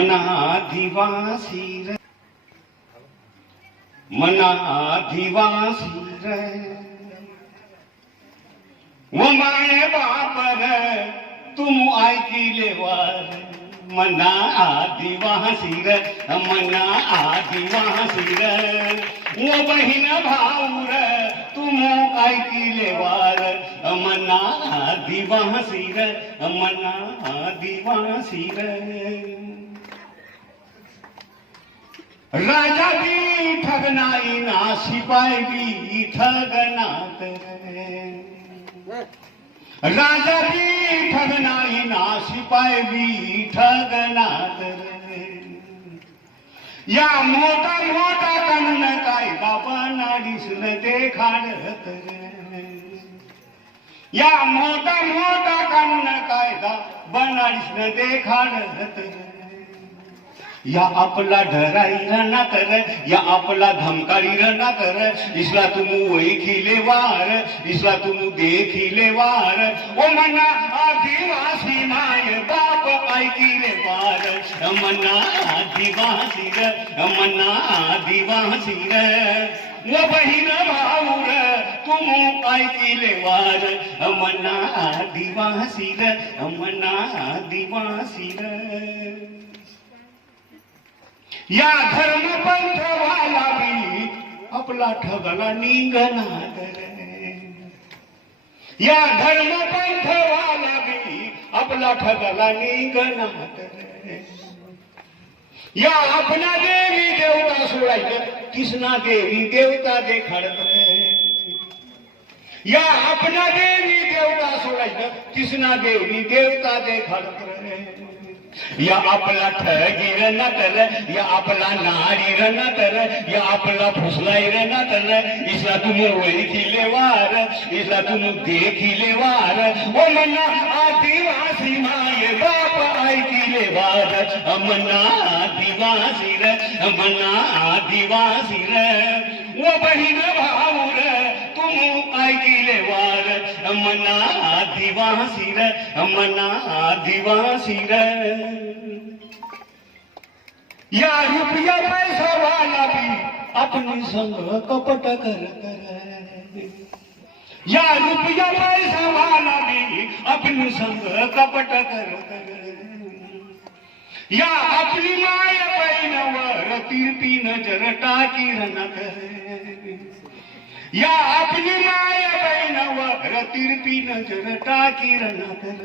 मना आदिवासी रे मना आदिवासी रे वो माये बाप रे तुम आई की वार। मना आदिवासी रे मना आदिवासी रे वो बहीण भाऊ रे तुम आई की वार। मना आदिवासी रे मना आदिवासी रे राजा की ठगनाई ना सिपाही की ठगनात। राजा की ठगनाई ना सिपाही बी ठगनात। या मोठा मोठा कन्न कायदा बनाडीसन ते खाडत। या मोठा मोठा कन्न कायदा बनाडीसन ते खाडत। रे या आपला ढराई ना कर, या आपला धमकारी ना कर, इसला तुम ओळखीले वार, इसला तुम देखिले वार। ओ मना आदिवासी माय बाप ऐकिले वार मना आदिवासी र मना आदिवासी र। ओ बहीण भाऊ र तुम ऐकिले वार। मना आदिवासी र मना आदिवासी र। या धर्म पंथ वाला भी आपला ठगला निघणार रे या धर्म पंथ वाला बी आपला ठगला निघणार रे या आपला देवी देवता सोडायचं कृष्णा देवी देवता देखाडत या आपला देवी देवता सोडायचं कृष्णा देवी देवता देखाडत रे या आपला ठगीर न कर या आपला नारीर न कर या आपला फुसलाईर न कर इसला तुम ओळखीले वार, इसला तुम देखिले वार. ओ मना आदिवासी माय बाप ऐकिले वार. मना आदिवासी र मना आदिवासी र. ओ बहीण भाऊ र, तुम ऐकिले वार. मना आदिवासी र मना आदिवासी र या रुपया पैसा वाला भी अपनी संग कपट कर कर। या रुपया पैसा वाला भी अपनी संग कपट कर कर। या आपली माय बहिणवर तिरपी नज़र टाकी रन कर या आपली माय तिरपी नज़र टाकी रन कर।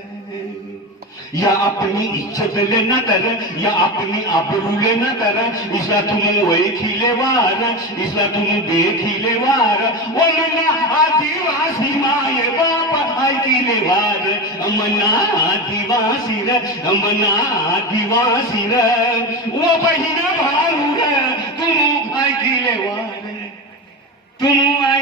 या अपनी इज़्ज़त लेना कर या अपनी आबरू लेना कर इसला तुम ओळखीले वार, इसला तुम्हें तुम देखिले वार। ओ मना आदिवासी माय बाप आई ऐकिले वार। मना आदिवासी र मना आदिवासी र। ओ बहीण भाऊ र, तुम आई ऐकिले वार। तुम वार